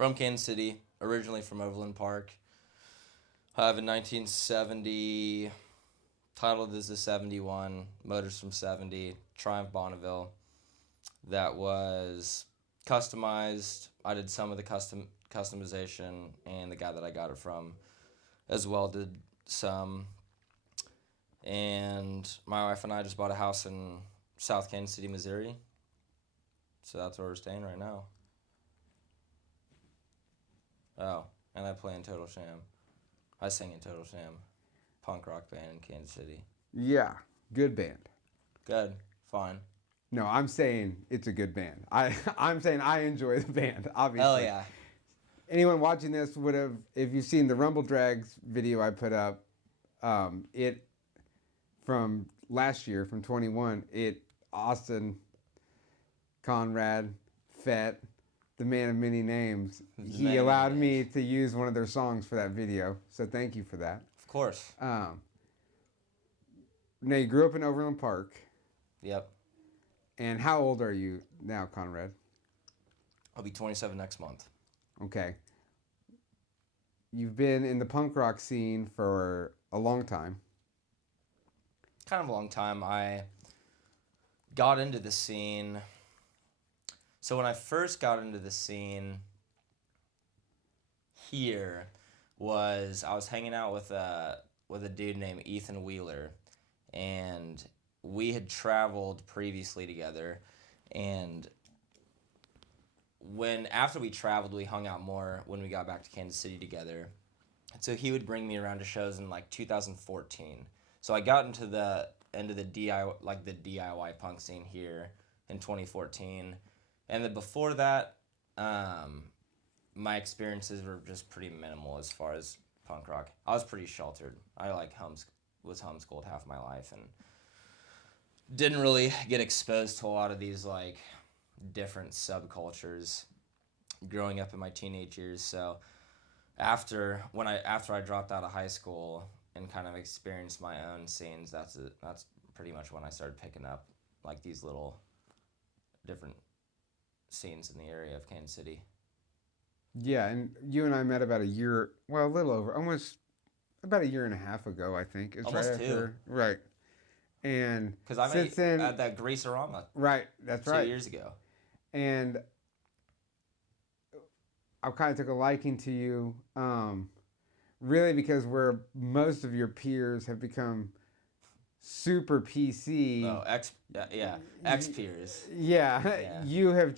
From Kansas City, originally from Overland Park. I have a 1970, titled as the 71, Motors from 70, Triumph Bonneville, that was customized. I did some of the customization, and the guy that I got it from as well did some. And my wife and I just bought a house in South Kansas City, Missouri. So that's where we're staying right now. Oh, and I play in Total Sham. I sing in Total Sham, punk rock band in Kansas City. Yeah, good band. Good, fine. No, I'm saying it's a good band. I'm saying I enjoy the band, obviously. Hell yeah. Anyone watching this would have, if you've seen the Rumble Drags video I put up, it from last year, from 21, Austin, Konrad, Fett, the man of many names, he allowed me to use one of their songs for that video. So thank you for that. Of course. Now, you grew up in Overland Park. Yep. And how old are you now, Konrad? I'll be 27 next month. Okay. You've been in the punk rock scene for a long time. Kind of a long time. I got into the scene. So when I first got into the scene here I was hanging out with a dude named Ethan Wheeler, and we had traveled previously together, and after we traveled, we hung out more when we got back to Kansas City together. So he would bring me around to shows in like 2014. So I got into the DIY punk scene here in 2014. And then before that, my experiences were just pretty minimal as far as punk rock. I was pretty sheltered. I was homeschooled half my life and didn't really get exposed to a lot of these like different subcultures growing up in my teenage years. So after I dropped out of high school and kind of experienced my own scenes, that's pretty much when I started picking up like these little different scenes in the area of Kansas City. Yeah, and you and I met about a little over, almost about a year and a half ago, I think. It's almost right two. After, right. And because I met you at that Greaserama. Right, that's right. 2 years ago. And I kind of took a liking to you, really because where most of your peers have become super PC. Oh, ex peers. Yeah, you're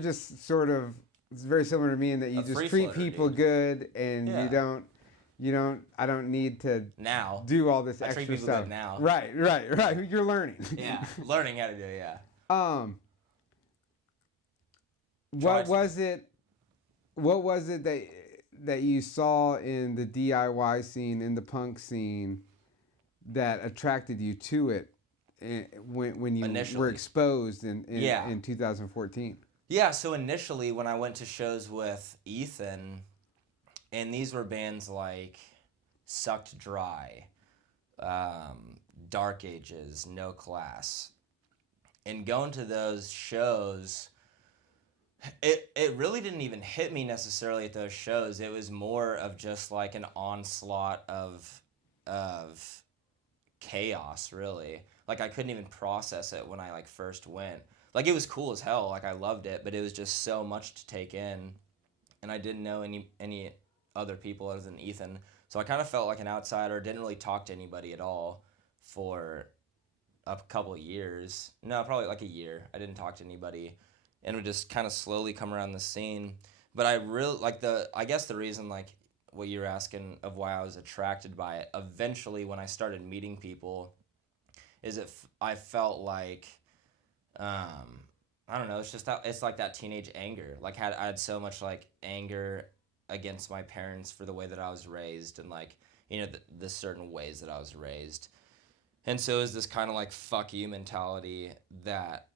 just sort of, it's very similar to me in that you just treat people good, and I don't need to do all this extra treat people stuff. Good now. Right. You're learning. Yeah, learning how to do it, yeah. What was it that you saw in the DIY scene, in the punk scene, that attracted you to it when you were exposed in 2014? Yeah, so initially when I went to shows with Ethan, and these were bands like Sucked Dry, Dark Ages, No Class, and going to those shows, it really didn't even hit me necessarily at those shows. It was more of just like an onslaught of chaos, really. Like I couldn't even process it when I like first went. Like it was cool as hell, like I loved it, but it was just so much to take in, and I didn't know any other people other than Ethan. So I kind of felt like an outsider, didn't really talk to anybody at all for a couple of years. No, probably like a year. I didn't talk to anybody, and would just kind of slowly come around the scene. But I really like I guess the reason, like what you were asking of why I was attracted by it, eventually when I started meeting people, is I felt like, I don't know, it's like that teenage anger. Like I had so much like anger against my parents for the way that I was raised, and like, you know, the certain ways that I was raised. And so it was this kind of like fuck you mentality that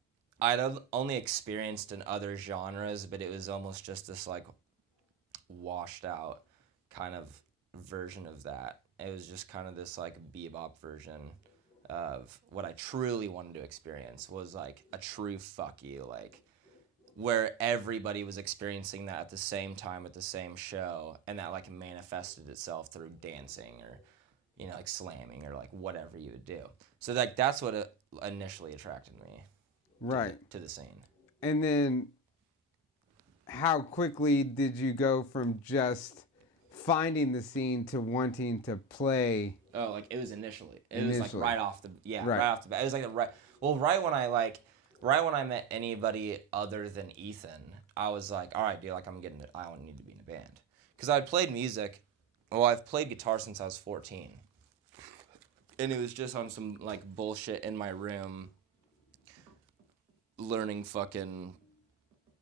I'd only experienced in other genres, but it was almost just this like washed out kind of version of that. It was just kind of this like bebop version of what I truly wanted to experience, was like a true fuck you, like where everybody was experiencing that at the same time at the same show, and that like manifested itself through dancing or, you know, like slamming or like whatever you would do. So like that's what initially attracted me, to the scene. And then, how quickly did you go from just finding the scene to wanting to play? Oh, like it was initially. It was like right off the right off the bat. It was like right when I met anybody other than Ethan, I was like, all right, dude, like I need to be in a band. Because I'd played music. Well, I've played guitar since I was 14. And it was just on some like bullshit in my room, learning fucking...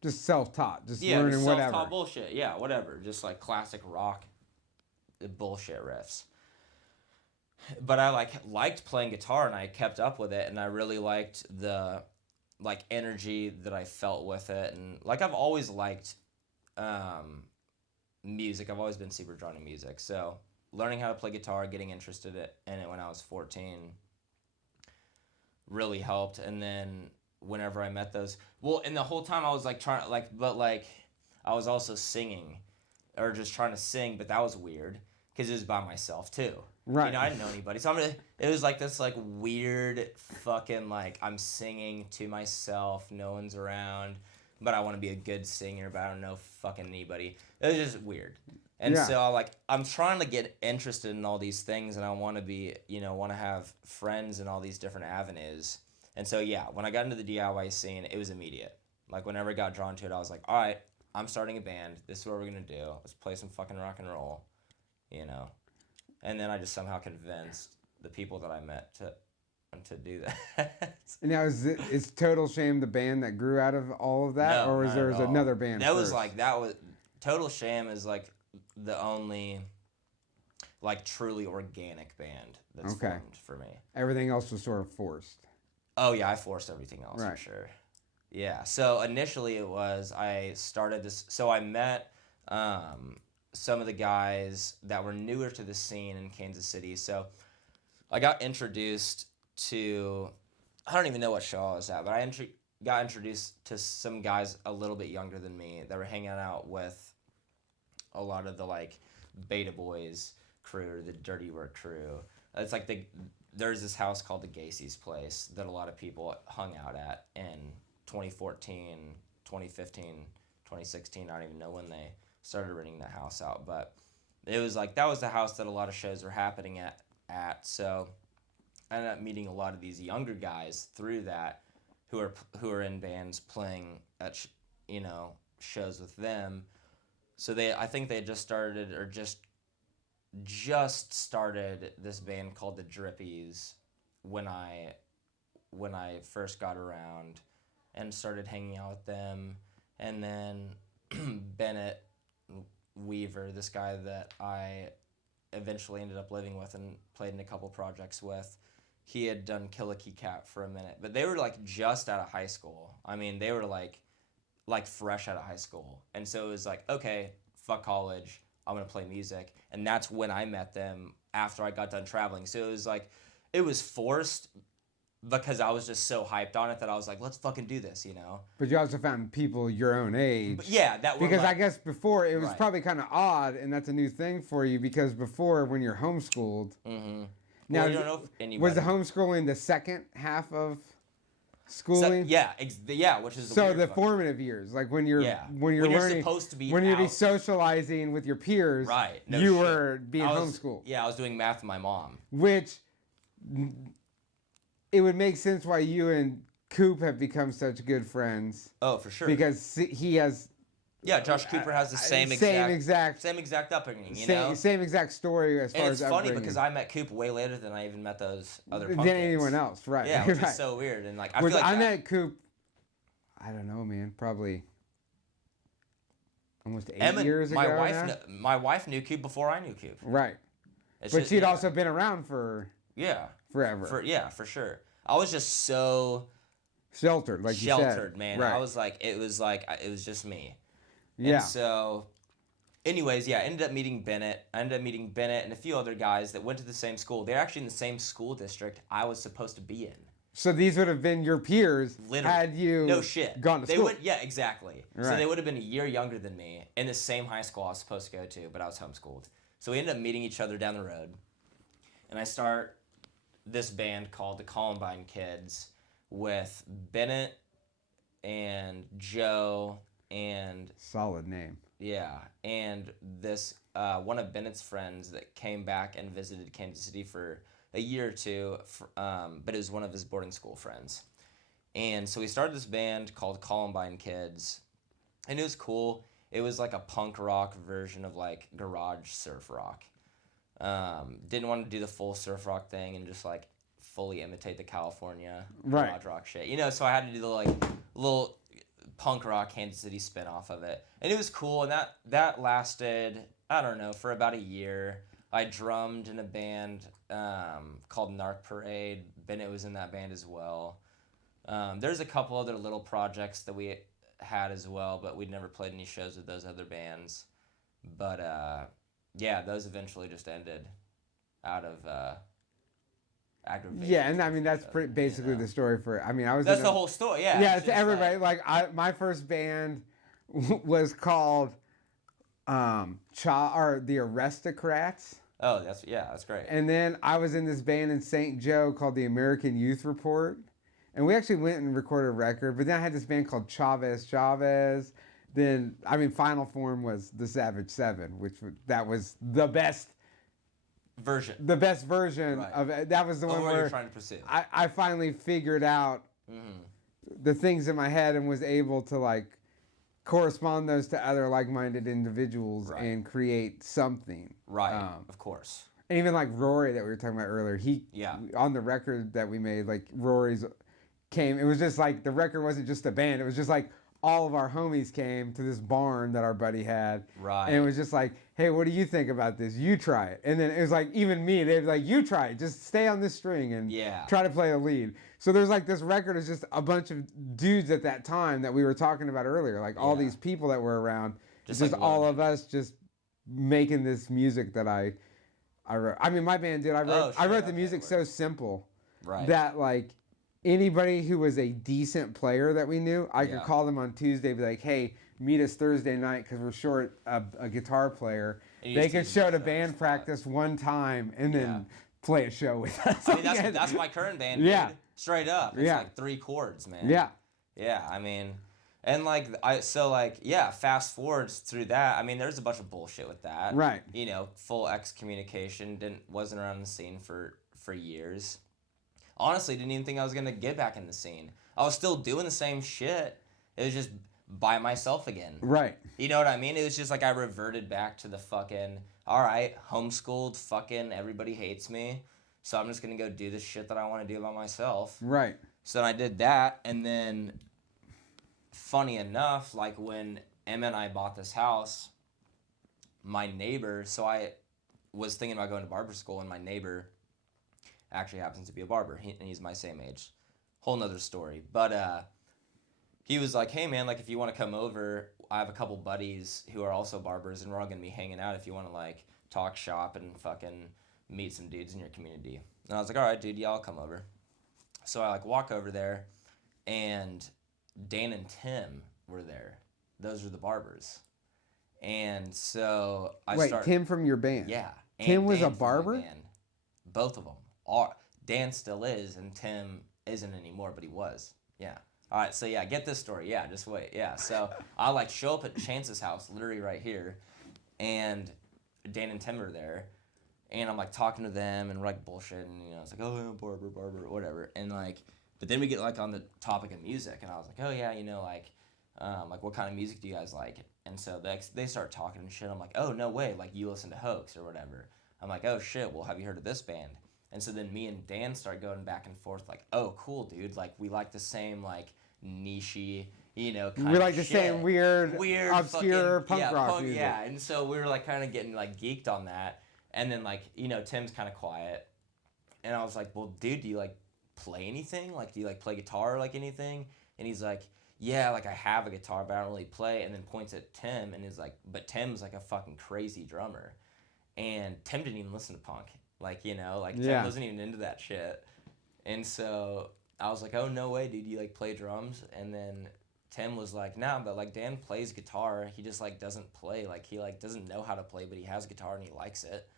Just self-taught. Just learning just whatever. Self-taught bullshit. Yeah, whatever. Just like classic rock bullshit riffs. But I liked playing guitar, and I kept up with it, and I really liked the like energy that I felt with it, and like I've always liked music. I've always been super drawn to music. So learning how to play guitar, getting interested in it when I was 14 really helped. And then whenever I met those, and the whole time I was like trying I was also singing or just trying to sing, but that was weird because it was by myself too. Right. You know, I didn't know anybody. So it was like this like weird fucking like I'm singing to myself, no one's around, but I want to be a good singer, but I don't know fucking anybody. It was just weird. And so like I'm trying to get interested in all these things, and I want to be, you know, want to have friends in all these different avenues. And so yeah, when I got into the DIY scene, it was immediate. Like whenever I got drawn to it, I was like, all right, I'm starting a band. This is what we're gonna do. Let's play some fucking rock and roll, you know. And then I just somehow convinced the people that I met to do that. Now, is Total Shame the band that grew out of all of that? No, or is there another band That first? was Total Shame is like the only like truly organic band that's formed for me. Everything else was sort of forced. Oh yeah, I forced everything else for sure. Yeah. So initially it was I started this. So I met some of the guys that were newer to the scene in Kansas City. So I got introduced to, I don't even know what show I was at, but I got introduced to some guys a little bit younger than me that were hanging out with a lot of the like Beta Boys crew or the Dirty Work crew. It's like there's this house called the Gacy's Place that a lot of people hung out at in 2014, 2015, 2016. I don't even know when they started renting the house out, but it was like that was the house that a lot of shows were happening at. So I ended up meeting a lot of these younger guys through that who are in bands playing at shows with them. So I think they just started or just started this band called the Drippies when I first got around and started hanging out with them. And then Bennett Weaver, this guy that I eventually ended up living with and played in a couple projects with, he had done Kill a Key Cat for a minute, but they were like just out of high school. I mean, they were like fresh out of high school. And so it was like, okay, fuck college, I'm going to play music. And that's when I met them after I got done traveling. So it was like, it was forced because I was just so hyped on it that I was like, let's fucking do this, you know? But you also found people your own age. But yeah, that were because like, I guess before it was probably kind of odd, and that's a new thing for you because before when you're homeschooled. Mm-hmm. Now, you don't know if anybody... was the homeschooling the second half of schooling? Which is the formative years, like when you're learning, supposed to be when you're socializing with your peers, right? You were being homeschooled. Yeah, I was doing math with my mom, which it would make sense why you and Coop have become such good friends. Oh, for sure. Because he has. Yeah, Josh Cooper has the same exact upbringing, you know? Same exact story as far as upbringing. And it's funny because I met Coop way later than I even met those other punk than kids. Anyone else, right. Yeah, which is so weird. And like, I feel like I met Coop, I don't know, man, probably almost 8 years ago now. My wife knew Coop before I knew Coop. Right. But she'd also been around for forever. For sure. I was just so... Sheltered, like you said. Sheltered, man. Right. It was just me. Yeah. And so, anyways, I ended up meeting Bennett. and a few other guys that went to the same school. They're actually in the same school district I was supposed to be in. So these would have been your peers had you no shit gone to school. Yeah, exactly. Right. So they would have been a year younger than me in the same high school I was supposed to go to, but I was homeschooled. So we ended up meeting each other down the road, and I start this band called the Columbine Kids with Bennett and Joe and solid name. Yeah, and this one of Bennett's friends that came back and visited Kansas City for a year or two, but it was one of his boarding school friends. And so we started this band called Columbine Kids, and it was cool. It was like a punk rock version of like garage surf rock. Didn't want to do the full surf rock thing and just like fully imitate the California garage rock shit. You know, so I had to do the like little punk rock Kansas City spin off of it. And it was cool, and that lasted, I don't know, for about a year. I drummed in a band called Narc Parade. Bennett was in that band as well. There's a couple other little projects that we had as well, but we'd never played any shows with those other bands. But yeah, those eventually just ended out of aggravation. Yeah, and I mean that's basically the story for. I mean, I was. That's the whole story. Yeah. Yeah, it's everybody. Like my first band was called the Aristocrats. Oh, that's great. And then I was in this band in St. Joe called the American Youth Report. And we actually went and recorded a record. But then I had this band called Chavez. Then, I mean, Final Form was the Savage Seven, that was the best version. The best version right. of it. That was the one where you're trying to pursue. I finally figured out the things in my head and was able to like correspond those to other like-minded individuals and create something. Right, of course. And even like Rory that we were talking about earlier, on the record that we made, like Rory's came, it was just like the record wasn't just a band, it was just like all of our homies came to this barn that our buddy had. Right. And it was just like, hey, what do you think about this? You try it. And then it was like, even me, they'd be like, you try it. Just stay on this string and try to play a lead. So there's like this record is just a bunch of dudes at that time that we were talking about earlier. Like all these people that were around. Just all of us just making this music that I wrote. I mean, my band, dude, I wrote the music so simple that like, anybody who was a decent player that we knew, I could call them on Tuesday, be like, hey, meet us Thursday night because we're short a guitar player. They could show to band practice one time and then play a show with us. I mean, that's my current band, dude. Straight up. It's like 3 chords, man. Yeah. Yeah, I mean, and fast forwards through that. I mean, there's a bunch of bullshit with that. Right. You know, full excommunication, wasn't around the scene for years. Honestly, didn't even think I was going to get back in the scene. I was still doing the same shit. It was just by myself again. Right. You know what I mean? It was just like I reverted back to the fucking, all right, homeschooled, fucking everybody hates me, so I'm just going to go do the shit that I want to do by myself. Right. So I did that, and then, funny enough, like when Emma and I bought this house, my neighbor, so I was thinking about going to barber school, and my neighbor actually happens to be a barber, and he's my same age. Whole nother story. But he was like, hey man, like if you want to come over, I have a couple buddies who are also barbers, and we're all going to be hanging out if you want to like talk shop and fucking meet some dudes in your community. And I was like, all right, dude, yeah, I'll come over. So I like walk over there, and Dan and Tim were there. Those were the barbers. And so Tim from your band? Yeah. Tim was a barber? Both of them. Dan still is, and Tim isn't anymore, but he was. Yeah. All right, so yeah, get this story. Yeah, just wait. Yeah, so I like show up at Chance's house, literally right here, and Dan and Tim are there, and I'm like talking to them, and we're like bullshit, and you know, it's like, oh, yeah, barber, whatever, and like, but then we get like on the topic of music, and I was like, oh yeah, you know, like what kind of music do you guys like? And so they start talking and shit. I'm like, oh no way, like you listen to Hoax or whatever. I'm like, oh shit, well have you heard of this band? And so then me and Dan start going back and forth like, oh, cool, dude. Like, we like the same, like, niche-y, you know, kind of shit. We like the same weird obscure fucking, punk rock music. Yeah, and so we were, like, kind of getting, like, geeked on that. And then, like, you know, Tim's kind of quiet. And I was like, well, dude, do you, like, play anything? Like, do you, like, play guitar or, like, anything? And he's like, yeah, like, I have a guitar, but I don't really play. And then points at Tim and is like, but Tim's, like, a fucking crazy drummer. And Tim didn't even listen to punk. Like, you know, like, Tim wasn't even into that shit. And so I was like, oh, no way, dude, you, like, play drums? And then Tim was like, nah, but, like, Dan plays guitar. He just, like, doesn't play. Like, he, like, doesn't know how to play, but he has guitar and he likes it.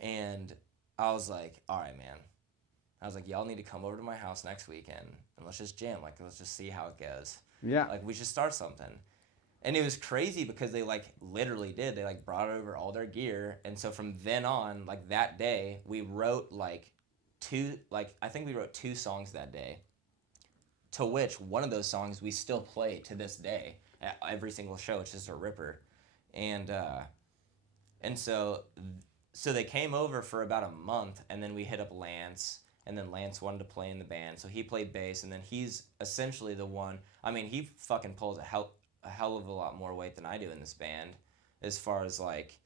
And I was like, all right, man. I was like, y'all need to come over to my house next weekend and let's just jam. Like, let's just see how it goes. Yeah. Like, we should start something. And it was crazy because they, like, literally did. They, like, brought over all their gear. And so from then on, like, that day, we wrote, like, I think we wrote 2 songs that day. To which one of those songs we still play to this day at every single show. It's just a ripper. And so they came over for about a month, and then we hit up Lance. And then Lance wanted to play in the band, so he played bass, and then he's essentially the one. I mean, he fucking pulls a hell of a lot more weight than I do in this band, as far as, like,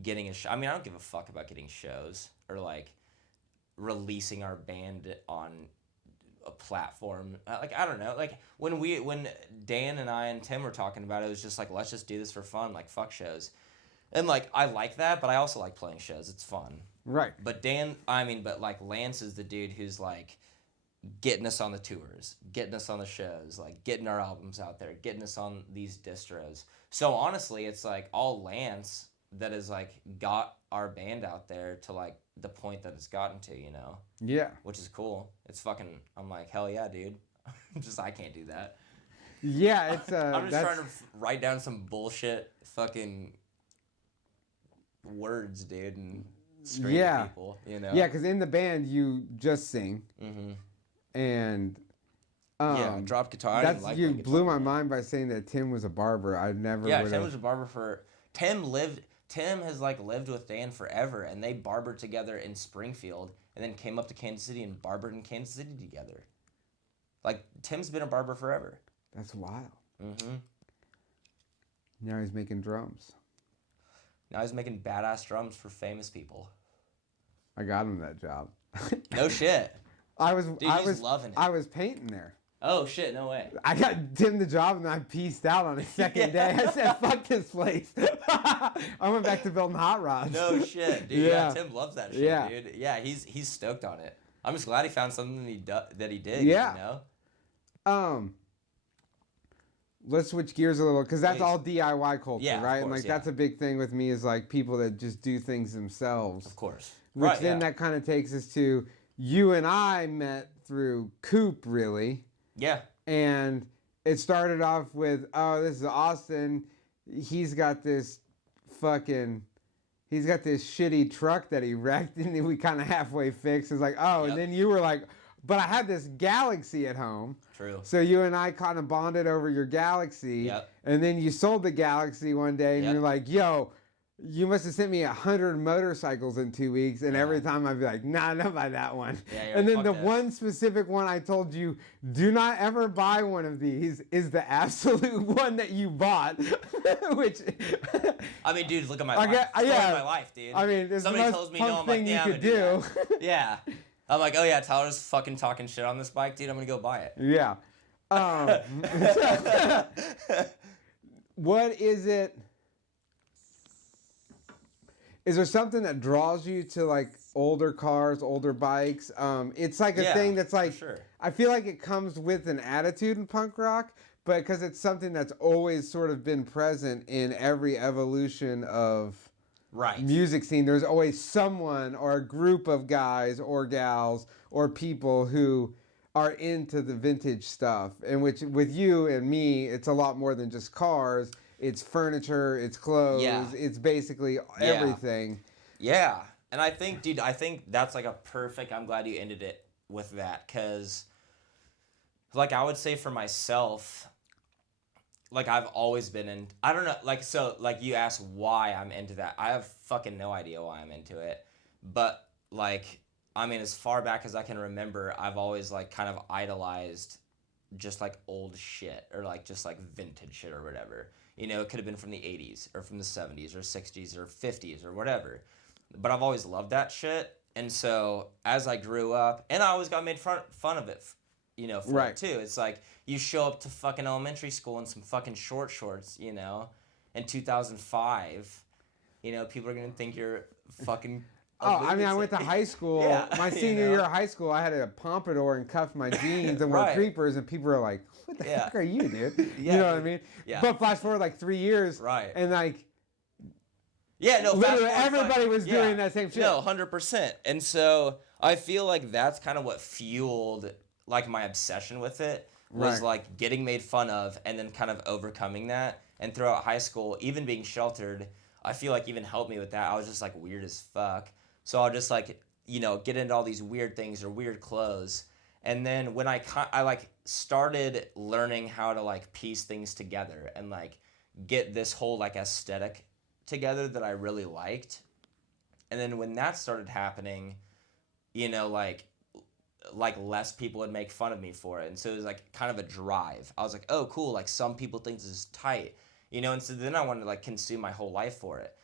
getting a show. I mean, I don't give a fuck about getting shows or, like, releasing our band on a platform. Like, I don't know. Like, when Dan and I and Tim were talking about it, it was just like, let's just do this for fun. Like, fuck shows. And, like, I like that, but I also like playing shows. It's fun. Right. But like, Lance is the dude who's, like, getting us on the tours, getting us on the shows, like, getting our albums out there, getting us on these distros. So, honestly, it's, like, all Lance that has, like, got our band out there to, like, the point that it's gotten to, you know? Yeah. Which is cool. It's fucking, I'm like, hell yeah, dude. I can't do that. Yeah, it's, I'm just trying to write down some bullshit fucking words, dude, and scream at people, you know? Yeah, because in the band, you just sing. Mm-hmm. And... drop guitar. You blew my mind by saying that Tim was a barber. I never. Yeah, Tim was a barber for. Tim has, like, lived with Dan forever, and they barbered together in Springfield, and then came up to Kansas City and barbered in Kansas City together. Like, Tim's been a barber forever. That's wild. Mm-hmm. Now he's making drums. Now he's making badass drums for famous people. I got him that job. No shit. He's loving it. I was painting there. Oh shit, no way. I got Tim the job and I pieced out on his second day. I said, fuck this place. I went back to building hot rods. No shit, dude. Yeah, Tim loves that shit, dude. Yeah, he's stoked on it. I'm just glad he found something that he did, you know? Let's switch gears a little, because that's all DIY culture, right? Course, and, like, that's a big thing with me is, like, people that just do things themselves. Of course. Which that kind of takes us to, you and I met through Coop, really. Yeah. And it started off with, oh, this is Austin. He's got this shitty truck that he wrecked, and then we kind of halfway fixed. It's like, oh, and then you were like, but I had this Galaxy at home. True. So you and I kind of bonded over your Galaxy. Yep. And then you sold the Galaxy one day, and you're like, yo, you must have sent me 100 motorcycles in 2 weeks. And every time I'd be like, nah, not buy that one. Yeah, and then the one specific one I told you, do not ever buy one of these, is the absolute one that you bought. Which, I mean, dude, look at my life. Look at my life, dude. I mean, somebody tells me no, I'm like, yeah, I'm gonna do that. Yeah. I'm like, oh yeah, Tyler's fucking talking shit on this bike, dude. I'm gonna go buy it. Yeah. What is it? Is there something that draws you to, like, older cars, older bikes? It's like a thing that's like, sure. I feel like it comes with an attitude in punk rock, but because it's something that's always sort of been present in every evolution of music scene. There's always someone or a group of guys or gals or people who are into the vintage stuff. And which, with you and me, it's a lot more than just cars. It's furniture, it's clothes, it's basically everything. Yeah. And I think, dude, that's like a perfect, I'm glad you ended it with that, because, like, I would say for myself, like, I've always been in, I don't know, like, so, like, you asked why I'm into that. I have fucking no idea why I'm into it. But, like, I mean, as far back as I can remember, I've always, like, kind of idolized just, like, old shit, or, like, just, like, vintage shit or whatever. You know, it could have been from the 80s, or from the 70s, or 60s, or 50s, or whatever. But I've always loved that shit. And so, as I grew up, and I always got made fun of it, you know, for it, too. It's like, you show up to fucking elementary school in some fucking short shorts, you know, in 2005. You know, people are going to think you're fucking Oh, I mean, I went to high school. Yeah, My senior year of high school, I had a pompadour and cuffed my jeans and wore Right. creepers, and people were like, "What the Yeah. fuck are you, dude?" Yeah, You know what I dude. mean? Yeah. But flash forward like 3 years, Right. and like Yeah, no, literally fast forward, everybody was yeah. doing that same shit. No, 100%. And so I feel like that's kind of what fueled like my obsession with it was Right. like getting made fun of and then kind of overcoming that. And throughout high school, even being sheltered, I feel like even helped me with that. I was just like weird as fuck. So I'll just like, you know, get into all these weird things or weird clothes. And then when I like started learning how to like piece things together and like get this whole like aesthetic together that I really liked. And then when that started happening, you know, like less people would make fun of me for it. And so it was like kind of a drive. I was like, oh, cool. Like some people think this is tight, you know? And so then I wanted to like consume my whole life for it.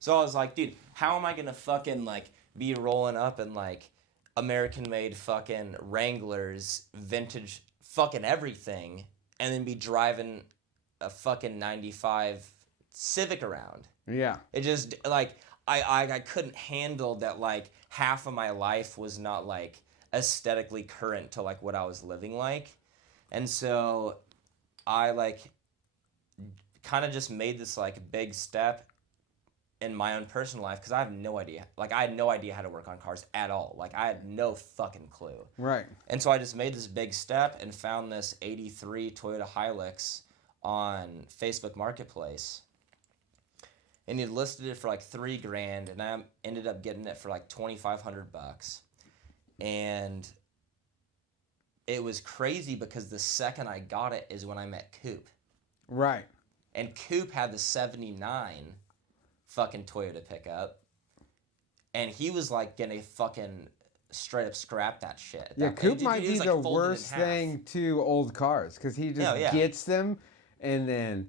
So I was like, dude, how am I going to fucking like be rolling up in like American made fucking Wranglers, vintage fucking everything, and then be driving a fucking 95 Civic around? Yeah. It just like I couldn't handle that like half of my life was not like aesthetically current to like what I was living like. And so I like kind of just made this like big step in my own personal life because I have no idea. Like I had no idea how to work on cars at all. Like I had no fucking clue. Right. And so I just made this big step and found this 83 Toyota Hilux on Facebook Marketplace. And he listed it for like $3,000, and I ended up getting it for like $2,500. And it was crazy because the second I got it is when I met Coop. Right. And Coop had the 79 fucking Toyota pickup. And he was like gonna fucking straight up scrap that shit. Yeah, Coop might be like the folded in worst half. thing to old cars because he just Yeah. gets them and then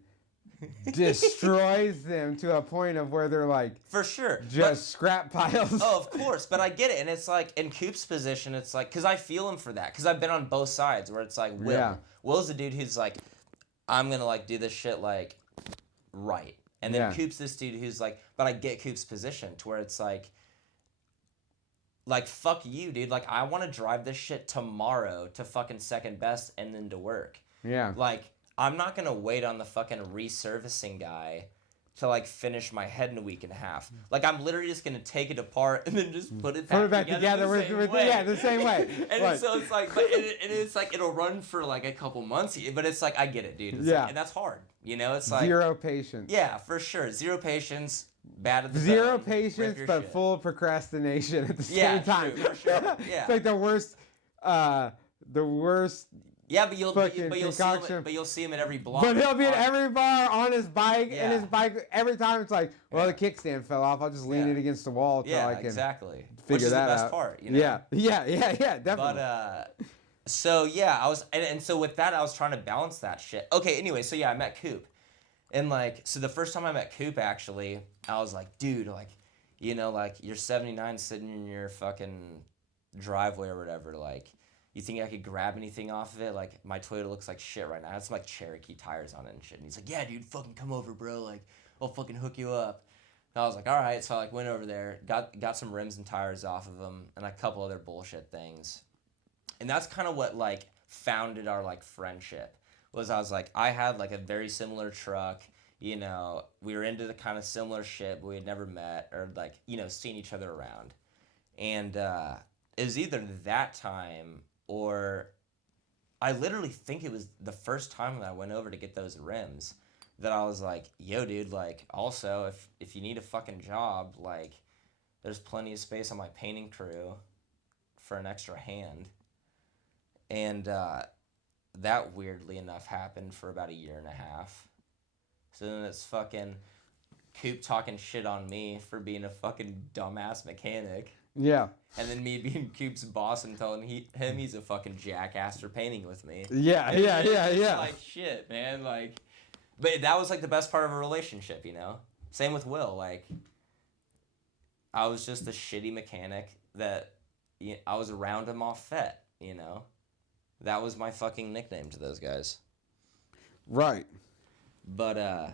destroys them to a point of where they're like For sure. just scrap piles. Oh, of course, but I get it, and it's like in Coop's position, it's like because I feel him for that because I've been on both sides where it's like Will. Yeah. Will's the dude who's like, I'm gonna like do this shit like right, and then Yeah. Coop's this dude who's like, but I get Coop's position to where it's like fuck you, dude. Like I want to drive this shit tomorrow to fucking second best and then to work. Yeah. Like I'm not gonna wait on the fucking resurfacing guy to like finish my head in a week and a half. Like I'm literally just gonna take it apart and then just put it back together with the same way. And Right. so it's like, but it's like it'll run for like a couple months. But it's like I get it, dude. It's Yeah. like, and that's hard. You know, it's like Zero patience. Yeah, for sure. Zero patience. Bad at the Zero bone, patience, rip your but shit. full of procrastination at the Yeah, same time. true, for sure. Yeah. It's like the worst. Yeah, but you'll fucking see him. concoction. But you'll see him at every block. But he'll be at every bar on his bike, and Yeah. his bike every time it's like, well, the kickstand fell off. I'll just lean Yeah. it against the wall till Yeah, I can exactly. figure Which is that the best out. part, you know? Yeah, definitely. But so yeah, I was and so with that I was trying to balance that shit. Okay, anyway, so yeah, I met Coop. And like so the first time I met Coop actually, I was like, dude, like, you know, like you're 79 sitting in your fucking driveway or whatever, like you think I could grab anything off of it? Like my Toyota looks like shit right now. I had some like Cherokee tires on it and shit. And he's like, yeah, dude, fucking come over, bro. Like I'll fucking hook you up. And I was like, all right. So I like went over there, got some rims and tires off of them, and a couple other bullshit things. And that's kind of what like founded our like friendship. Was I was like I had like a very similar truck. You know, we were into the kind of similar shit, but we had never met or like you know seen each other around. And it was either that time or I literally think it was the first time that I went over to get those rims that I was like, yo, dude, like, also, if you need a fucking job, like, there's plenty of space on my painting crew for an extra hand. And that, weirdly enough, happened for about a year and a half. So then it's fucking Coop talking shit on me for being a fucking dumbass mechanic. Yeah. And then me being Coop's boss and telling him he's a fucking jackass for painting with me. Yeah. Like, shit, man. Like, but that was, like, the best part of a relationship, you know? Same with Will. Like, I was just a shitty mechanic that I was around him off fet, you know? That was my fucking nickname to those guys. Right. But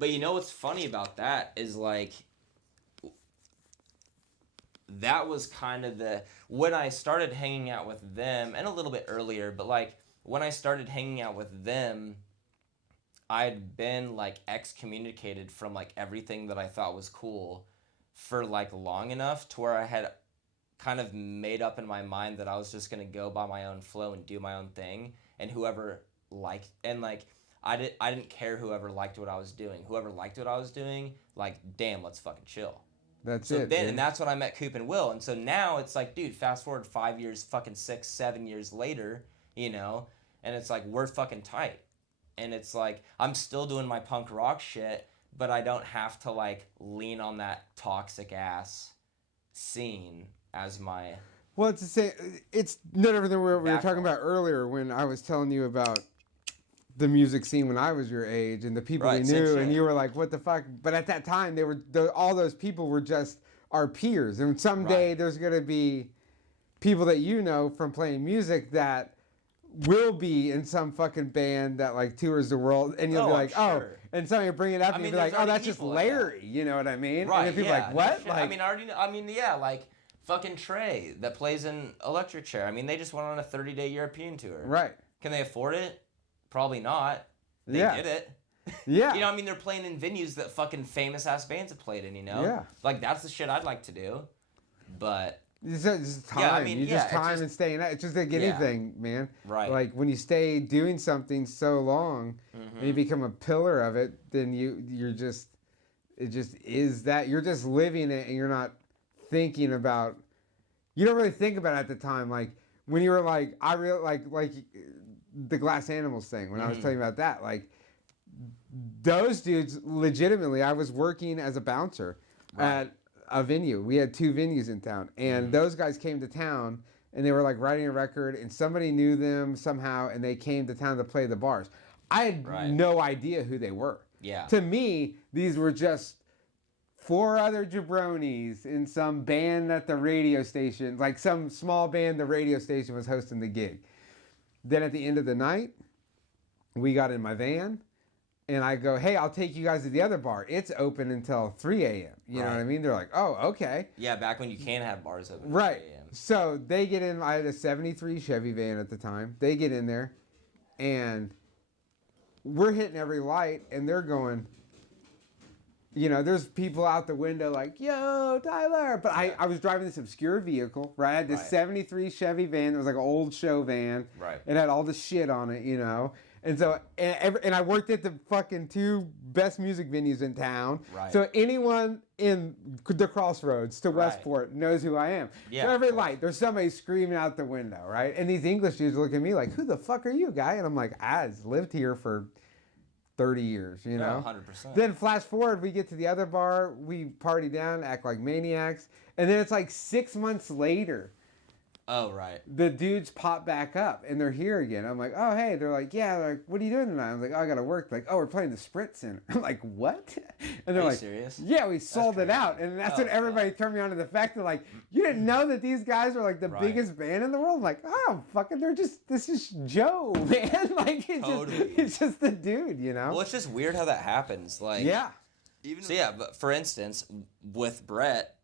you know what's funny about that is, like, that was kind of when I started hanging out with them, and a little bit earlier, but like when I started hanging out with them, I'd been like excommunicated from like everything that I thought was cool for like long enough to where I had kind of made up in my mind that I was just gonna go by my own flow and do my own thing, and whoever liked, and like I didn't care whoever liked what I was doing. Whoever liked what I was doing, like, damn, let's fucking chill. That's so it. Then, dude. and that's when I met Coop and Will. And so now it's like, dude, fast forward 5 years, fucking 6, 7 years later, you know, and it's like, we're fucking tight. And it's like, I'm still doing my punk rock shit, but I don't have to like lean on that toxic ass scene as my. Well, it's the same. It's no different than what we were talking about earlier when I was telling you about the music scene when I was your age and the people we knew, and you were like, "What the fuck?" But at that time, they were all those people were just our peers, and someday there's gonna be people that you know from playing music that will be in some fucking band that like tours the world, and you'll be like, "Oh," and somebody will bring it up, and you'll be like, "Oh, that's just Larry," like you know what I mean? Right? And people are like, "What?" No, like, like fucking Trey that plays in Electric Chair. I mean, they just went on a 30-day European tour. Right? Can they afford it? Probably not. They did it. Yeah. You know, I mean, they're playing in venues that fucking famous ass bands have played in, you know? Yeah. Like, that's the shit I'd like to do. But. It's just time. Yeah, I mean, time and staying out. It's just like anything, man. Right. Like when you stay doing something so long and you become a pillar of it, then it just is that. You're just living it and you're not thinking about, you don't really think about it at the time. Like when you were like, I really like the Glass Animals thing, when I was telling you about that, like those dudes legitimately, I was working as a bouncer at a venue. We had 2 venues in town, and those guys came to town and they were like writing a record, and somebody knew them somehow and they came to town to play the bars. I had no idea who they were. Yeah. To me, these were just 4 other jabronis in some band at the radio station, like some small band the radio station was hosting the gig. Then at the end of the night, we got in my van, and I go, "Hey, I'll take you guys to the other bar. It's open until 3 a.m. You know what I mean? They're like, "Oh, okay." Yeah, back when you can have bars open. Right. 3 a.m. So they get in. I had a 73 Chevy van at the time. They get in there, and we're hitting every light, and they're going, you know, there's people out the window like, "Yo, Tyler." But I was driving this obscure vehicle, right? I had this 73 Chevy van. It was like an old show van. Right. It had all the shit on it, you know. And so, and I worked at the fucking 2 best music venues in town. Right. So anyone in the Crossroads to Westport knows who I am. Yeah, so every light, there's somebody screaming out the window, right? And these English dudes look at me like, "Who the fuck are you, guy?" And I'm like, "I've lived here for 30 years, you know?" 100%. Then flash forward, we get to the other bar, we party down, act like maniacs, and then it's like 6 months later, Oh, right. the dudes pop back up and they're here again. I'm like, "Oh, hey." They're like, "Yeah." They're like, "What are you doing tonight?" I'm like, "Oh, I gotta work." Like, "Oh, we're playing the Sprint Center." I'm like, "What?" And they're Are you like, serious? "Yeah, we sold it out." And that's when everybody turned me on to the fact that like, "You didn't know that these guys are like the biggest band in the world?" I'm like, "Oh, fucking, this is Joe, man." Like, it's just the dude, you know? Well, it's just weird how that happens. Like, but for instance, with Brett,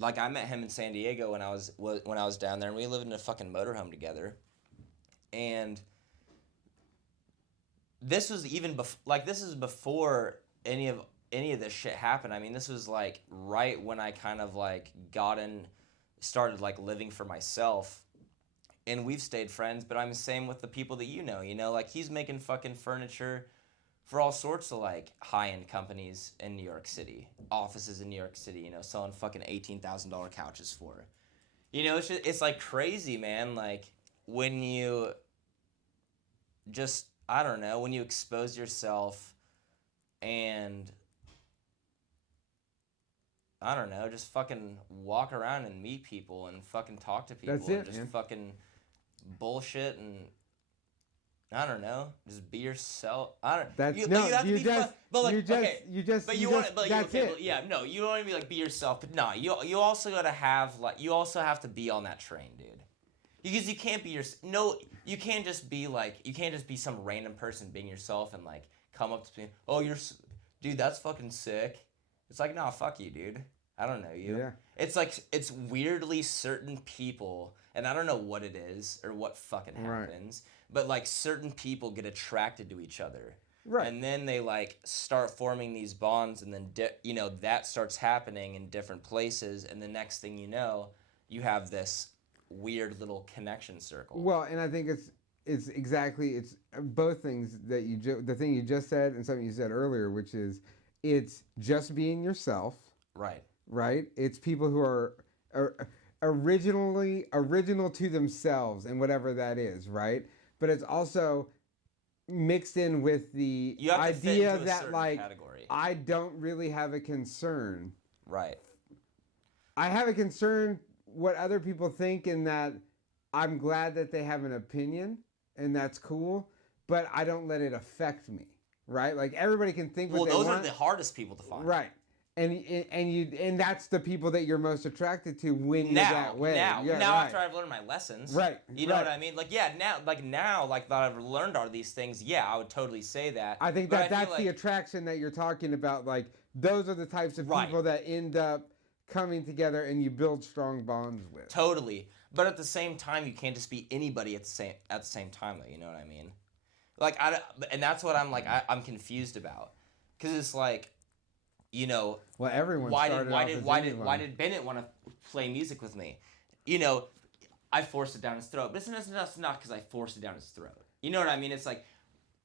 like I met him in San Diego when I was down there, and we lived in a fucking motorhome together. And this was this is before any of this shit happened. I mean, this was like right when I kind of like started like living for myself. And we've stayed friends, but I'm the same with the people that you know, like he's making fucking furniture for all sorts of like high-end companies in New York City, offices in New York City, you know, selling fucking $18,000 couches for. You know, it's like crazy, man. Like when you just, I don't know, when you expose yourself and, I don't know, just fucking walk around and meet people and fucking talk to people. That's it, and just man. fucking bullshit and, I don't know. Just be yourself. I don't. That's you no. you have to You be just. fun, but like, You just. okay, You just. but you you want just, to. But that's okay, it. yeah, no, you don't want to be like be yourself. But no, you also gotta have like you also have to be on that train, dude. Because you can't be you can't just be some random person being yourself and like come up to me. "Oh, dude, that's fucking sick." It's like, nah, fuck you, dude. I don't know you. Yeah. It's like, it's weirdly certain people, and I don't know what it is or what fucking happens, but like certain people get attracted to each other. Right. And then they like start forming these bonds, and then, that starts happening in different places. And the next thing you know, you have this weird little connection circle. Well, and I think it's both things that the thing you just said and something you said earlier, which is it's just being yourself. Right. Right. It's people who are original to themselves and whatever that is. Right. But it's also mixed in with the idea that like category. I don't really have a concern. Right. I have a concern what other people think, and that I'm glad that they have an opinion, and that's cool, but I don't let it affect me. Right? Like everybody can think what they want. Well, those are the hardest people to find. Right. And that's the people that you're most attracted to when you're that way. Now, right. After I've learned my lessons, right? You know what I mean? Like, now that I've learned all these things, I would totally say that. I think that's the attraction that you're talking about. Like, those are the types of people that end up coming together and you build strong bonds with. Totally, but at the same time, you can't just be anybody at the same time. Though, you know what I mean? Like, and that's what I'm confused about, because it's like. Well, everyone. Why did Bennett want to play music with me? I forced it down his throat, but it's not because I forced it down his throat. You know what I mean? It's like,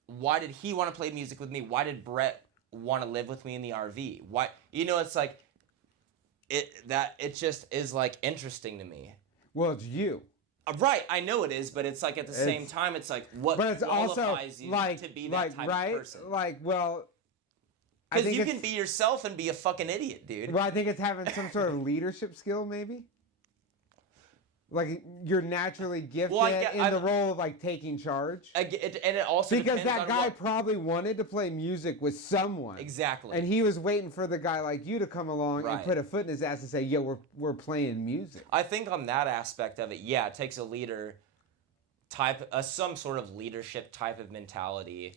why did he want to play music with me? Why did Brett want to live with me in the RV? Why? It's like, it just is like interesting to me. Well, it's you. Right, I know it is, but it's like at the same time, it's like what qualifies you to be that type of person? Like, well. Because you can be yourself and be a fucking idiot, dude. Well, I think it's having some sort of leadership skill, maybe. Like, you're naturally gifted in the role of, like, taking charge. And it also because that guy probably wanted to play music with someone. Exactly. And he was waiting for the guy like you to come along and put a foot in his ass and say, yo, we're playing music. I think on that aspect of it, it takes a leader some sort of leadership type of mentality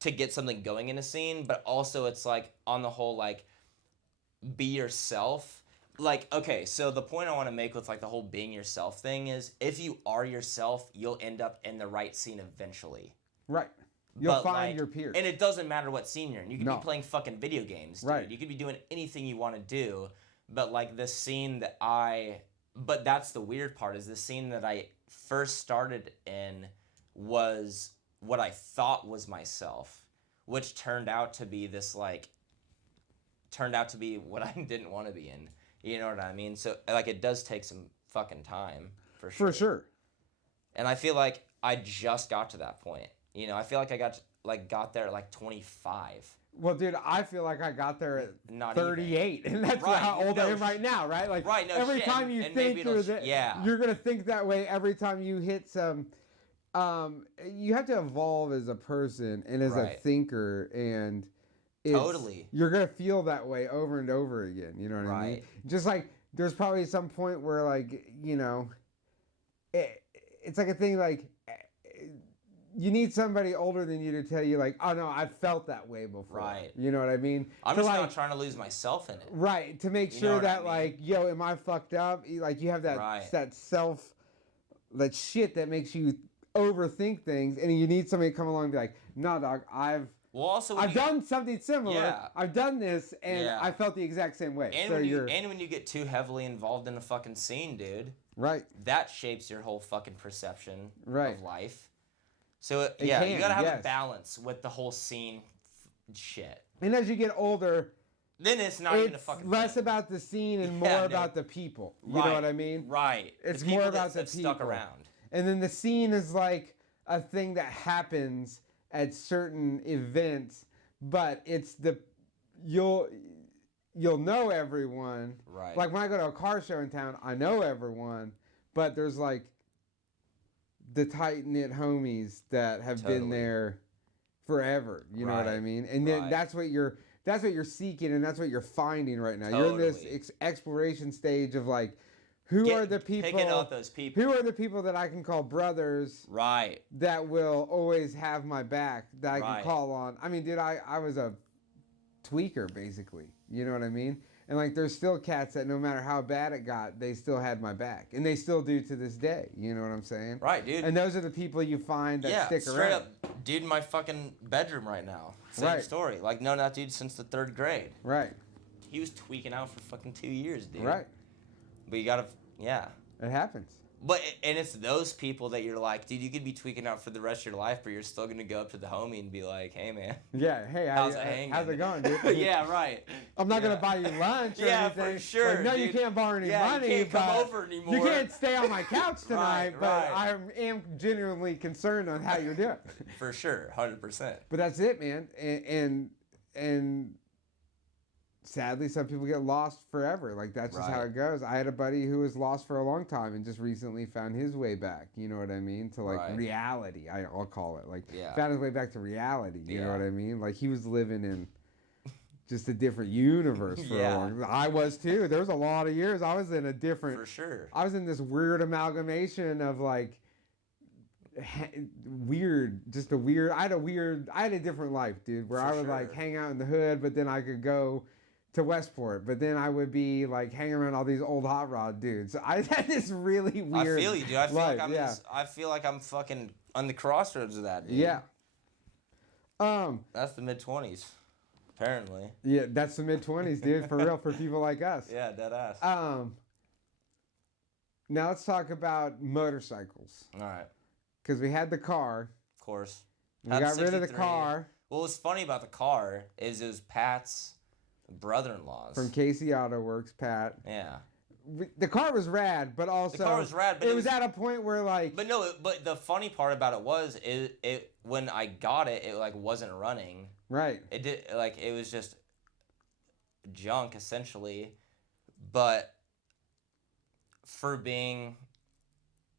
to get something going in a scene, but also it's like, on the whole, like, be yourself. Like, okay, so the point I want to make with like the whole being yourself thing is, if you are yourself, you'll end up in the right scene eventually. Right. You'll find your peers. And it doesn't matter what scene you're in. You could be playing fucking video games, dude. Right. You could be doing anything you want to do, but like the scene but that's the weird part, is the scene that I first started in was what I thought was myself, which turned out to be what I didn't want to be in. You know what I mean? So like, it does take some fucking time, for sure. For sure. And I feel like I just got to that point. I feel like I got there at like 25. Well, dude, I feel like I got there at Not 38, even. And that's how old I am right now, right? Like, every time you think you're gonna think that way. Every time you hit some, you have to evolve as a person and as a thinker, and totally, you're gonna feel that way over and over again. You know what I mean? Just like there's probably some point where, like, it's like a thing like. You need somebody older than you to tell you, like, oh no, I've felt that way before. Right. You know what I mean? I'm just not trying to lose myself in it. Right. To make sure that, like, yo, am I fucked up? Like, you have that that shit that makes you overthink things, and you need somebody to come along and be like, no, dog, I've done something similar. Yeah. I've done this, and I felt the exact same way. And, when you get too heavily involved in a fucking scene, dude. Right. That shapes your whole fucking perception of life. So, you gotta have a balance with the whole scene shit. And as you get older, then it's not even a fucking less thing. About the scene and more about the people. You know what I mean? Right. It's more about the people. Stuck around. And then the scene is like a thing that happens at certain events, but it's you'll know everyone. Right. Like when I go to a car show in town, I know everyone, but there's like the tight-knit homies that have been there forever. You know what I mean? And then that's what you're seeking, and that's what you're finding right now. You're in this exploration stage of like, who are the people? Picking out those people. Who are the people that I can call brothers? Right. That will always have my back, that I can call on. I mean, dude, I was a tweaker, basically. You know what I mean? And like, there's still cats that no matter how bad it got, they still had my back, and they still do to this day. You know what I'm saying? Right, dude. And those are the people you find that stick straight around. up, dude in my fucking bedroom right now. Same Right. story. Like, known that dude since the 3rd grade. Right. He was tweaking out for fucking 2 years, dude. Right. But you gotta, yeah. It happens. But, and it's those people that you're like, dude, you could be tweaking out for the rest of your life, but you're still gonna go up to the homie and be like, hey, man. Yeah. Hey, how's it going, dude? Yeah, right. I'm not gonna buy you lunch or anything. For sure. Like, no, dude. you can't borrow any money. You can't come over anymore. You can't stay on my couch tonight. Right, but right. I am genuinely concerned on how you're doing. For sure, 100%. But that's it, man. And sadly, some people get lost forever. Like, that's just how Right. it goes. I had a buddy who was lost for a long time and just recently found his way back. You know what I mean? To like Right. reality. I'll call it. Like, Yeah. found his way back to reality. You know Yeah. what I mean? Like, he was living in just a different universe for a long. I was too. There was a lot of years I was in a different. For sure. I was in this weird amalgamation of like weird, just a weird. I had a different life, dude. Where For I would like sure. hang out in the hood, but then I could go to Westport, but then I would be like hanging around all these old hot rod dudes. So I had this really weird. I feel you, dude. I feel life, like I feel like I'm fucking on the crossroads of that, dude. Yeah. That's the mid-20s, apparently. Yeah, that's the mid-20s, dude. For real, for people like us. Yeah, dead ass. Now let's talk about motorcycles. All right. Because we had the car. Of course. We Had got rid of the 63. car What was funny about the car is it was Pat's brother-in-law's. from Casey Auto Works, Pat. Yeah. The car was rad, but also The car was rad, but it was at a point where like But no, but the funny part about it was it when I got it, it like wasn't running. right. It did like it was just junk essentially, but for being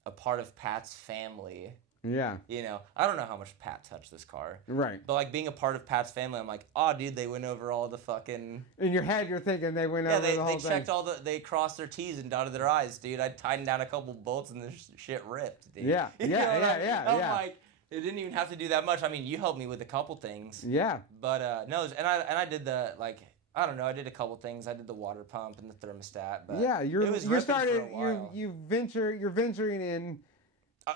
a part of Pat's family, Yeah. you know, I don't know how much Pat touched this car, Right. but like being a part of Pat's family, I'm like, oh, dude, they went over all the fucking In your head, you're thinking they went over the whole they checked thing. all they crossed their T's and dotted their I's, dude. I tightened down a couple bolts and this shit ripped, dude. Yeah, You yeah, know what yeah, I'm yeah. like, it didn't even have to do that much. I mean, you helped me with a couple things, Yeah. but no, and I did the like. I don't know. I did a couple things. I did the water pump and the thermostat. But Yeah, it was you're ripping started for a while. you're venturing in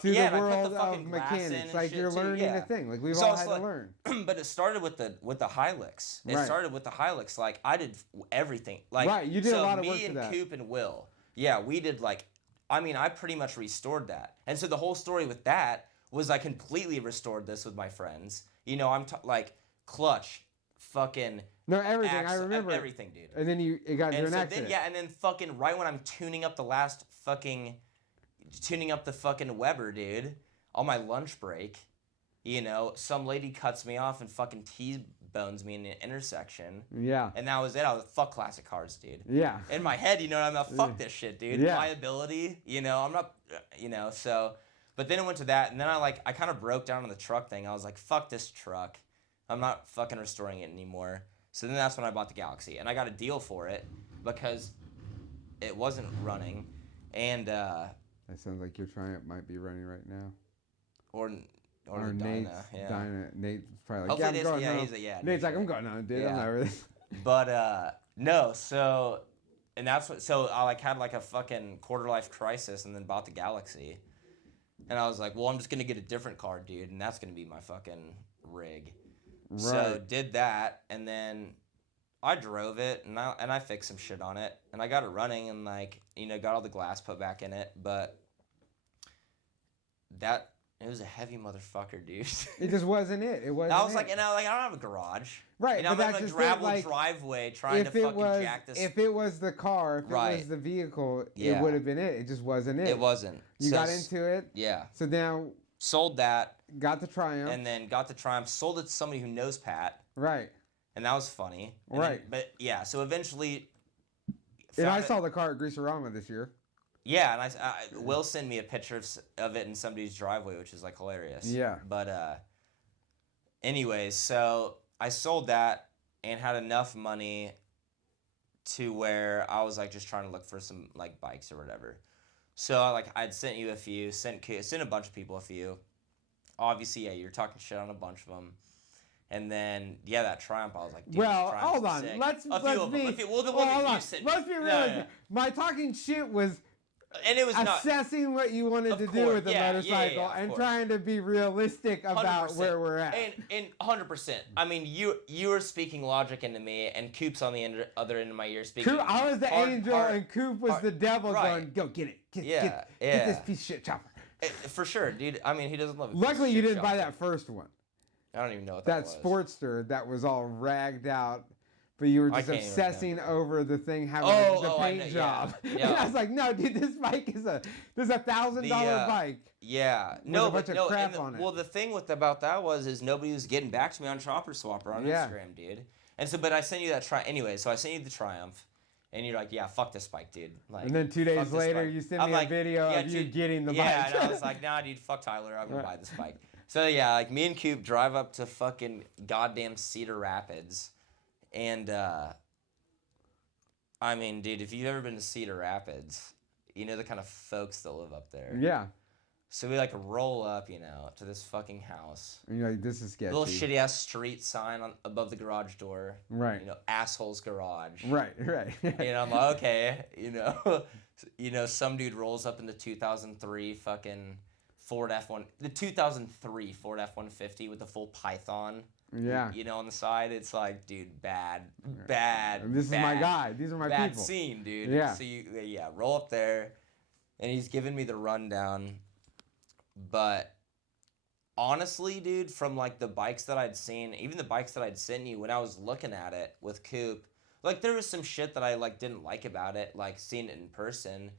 to yeah, the and I put world the of fucking glass in mechanics. and Like shit you're too, learning yeah. a thing. Like we've So all it's had like- to learn. But it started with the Hilux. It Right. started with the Hilux. Like I did everything. Like Right, you did a lot of work me for and that. Coop and Will. Yeah, we did like. I mean, I pretty much restored that. And so the whole story with that was I completely restored this with my friends. You know, like clutch, fucking. No, everything. I axle, remember everything, dude. And then it got into And an so accident. then, and then fucking right when I'm tuning up the fucking Weber, dude, on my lunch break, you know, some lady cuts me off and fucking T-bones me in an intersection. Yeah. And that was it. I was fuck classic cars, dude. Yeah. In my head, you know, I'm like, fuck this shit, dude. Yeah. Liability, you know, I'm not, you know, so. But then it went to that, and then I kind of broke down on the truck thing. I was like, fuck this truck. I'm not fucking restoring it anymore. So then that's when I bought the Galaxy, and I got a deal for it because it wasn't running, and That sounds like your Triumph might be running right now. or Or the Nate's Dyna, yeah. Nate's probably like, Hopefully yeah, I'm going home. yeah. Nate's like, I'm going home, dude. I'm Yeah. not really. But no, so and that's what. So I like had like a fucking quarter life crisis, and then bought the Galaxy, and I was like, well, I'm just gonna get a different car, dude, and that's gonna be my fucking rig. Right. So did that, and then I drove it, and I fixed some shit on it, and I got it running, and like, you know, got all the glass put back in it, but it was a heavy motherfucker, dude. It just wasn't it. It wasn't. I was like, and I don't have a garage, right, you know, but I'm that's in a just gravel it, like, driveway trying to if it fucking was, jack this. if it was the car, if it Right. was the vehicle, it Yeah. would have been it. It just wasn't it. It wasn't. You So got into it. Yeah. So now Sold that, got the Triumph. and then got the Triumph. Sold it to somebody who knows Pat, right. and that was funny. And Right. then- but yeah, so eventually. And I found it- saw the car at Greaserama this year. Yeah, and Will send me a picture of it in somebody's driveway, which is like hilarious. Yeah. But anyways, so I sold that and had enough money to where I was like just trying to look for some like bikes or whatever. So I'd sent you a few, sent a bunch of people a few. Obviously, yeah, you're talking shit on a bunch of them. And then, yeah, that Triumph, I was like, dude, Well, Triumph's hold on. sick. Let's a few of them. Well, the one hold that you on. sent Let's be me. realistic. My talking shit was And it was not... assessing what you wanted to do course, with the yeah, motorcycle of and course. trying to be realistic about 100%. where we're at. And 100%. I mean, you were speaking logic into me, and Coop's on the other end of my ear speaking... Coop, I was the angel, and Coop was the devil going, go get it. Get this piece of shit chopper. For sure, dude. I mean, he doesn't love it. Luckily, you didn't buy that first one. I don't even know what that was. That Sportster that was all ragged out, but you were just obsessing over the thing having the paint job. Yeah. And I was like, no, dude, this bike is a $1,000 bike. Yeah, with a bunch of crap on it. Well, the thing about that is nobody was getting back to me on Chopper Swapper on Instagram, dude. And so, but I sent you that anyway. So I sent you the Triumph. And you're like, yeah, fuck this bike, dude. Like, and then 2 days later, you sent me a video of you getting the bike. Yeah, and I was like, nah, dude, fuck Tyler. I'm going to buy this bike. So, yeah, like, me and Coop drive up to fucking goddamn Cedar Rapids. And, I mean, dude, if you've ever been to Cedar Rapids, you know the kind of folks that live up there. Yeah. So we, like, roll up, to this fucking house. And you're like, this is sketchy. Little shitty-ass street sign above the garage door. Right. Asshole's garage. Right. I'm like, okay, some dude rolls up in the 2003 fucking Ford F1, the 2003 Ford F-150 with the full Python. Yeah. On the side, it's like, dude, bad. This is my guy. These are my people. Bad scene, dude. Yeah. So roll up there, and he's giving me the rundown. But honestly, dude, from like the bikes that I'd seen, even the bikes that I'd sent you, when I was looking at it with Coop, like there was some shit that I like didn't like about it, like seeing it in person.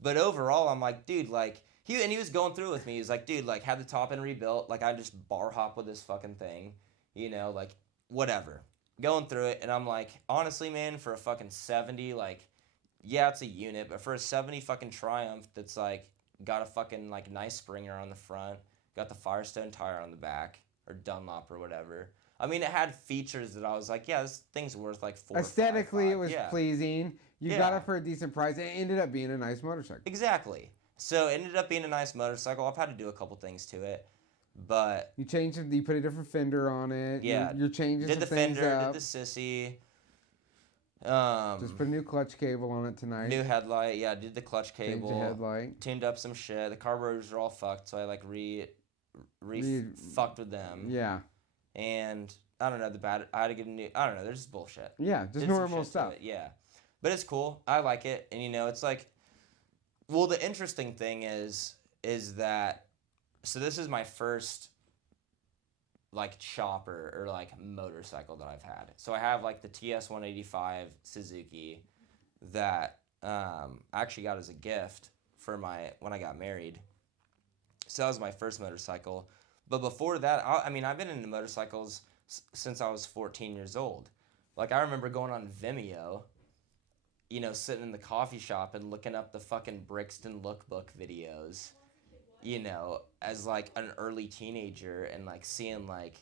But overall, I'm like, dude, like he was going through with me. He's like, dude, like had the top end rebuilt, like I just bar hop with this fucking thing, like whatever. Going through it, and I'm like, honestly, man, for a fucking 70, like, yeah, it's a unit, but for a 70 fucking Triumph that's like got a fucking like nice Springer on the front, got the Firestone tire on the back, or Dunlop or whatever. I mean, it had features that I was like, yeah, this thing's worth like $4,000. Aesthetically, it was pleasing. You got it for a decent price. It ended up being a nice motorcycle. Exactly. So it ended up being a nice motorcycle. I've had to do a couple things to it, but you changed it. You put a different fender on it. Yeah, you're changing did some the things fender, up. did the sissy. Just put a new clutch cable on it tonight. New headlight, yeah. Did the clutch cable. Changed the headlight. Tuned up some shit. The carburetors are all fucked, so I like fucked with them. Yeah. And I don't know I had to get a new. I don't know. There's just bullshit. Yeah, just normal stuff. Yeah, but it's cool. I like it, and it's like, well, the interesting thing is that, so this is my first like chopper or like motorcycle that I've had. So I have like the TS 185 Suzuki that I actually got as a gift for when I got married. So that was my first motorcycle. But before that, I've been into motorcycles since I was 14 years old. Like I remember going on Vimeo, sitting in the coffee shop and looking up the fucking Brixton lookbook videos. As like an early teenager and like seeing like,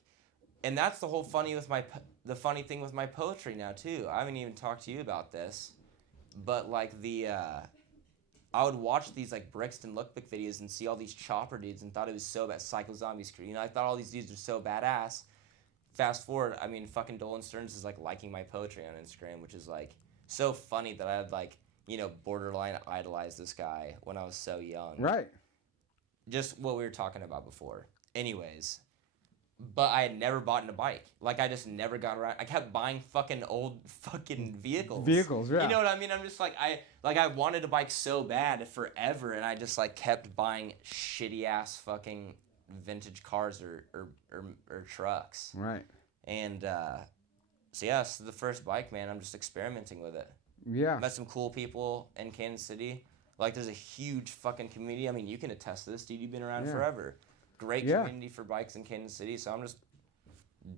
and that's the whole funny thing with my poetry now too. I haven't even talked to you about this, but like I would watch these like Brixton lookbook videos and see all these chopper dudes and thought it was so bad. Psycho Zombies crew, I thought all these dudes were so badass. Fast forward, fucking Dolan Stearns is like liking my poetry on Instagram, which is like so funny that I had like, borderline idolized this guy when I was so young. Right. Just what we were talking about before. Anyways, but I had never bought a bike. Like, I just never got around. I kept buying fucking old fucking vehicles. Vehicles, yeah. You know what I mean? I'm just like, I wanted a bike so bad forever, and I just, like, kept buying shitty-ass fucking vintage cars or trucks. Right. And, so, yeah, this is the first bike, man. I'm just experimenting with it. Yeah. Met some cool people in Kansas City. Like, there's a huge fucking community. I mean, you can attest to this, dude. You've been around forever. Great community for bikes in Kansas City. So I'm just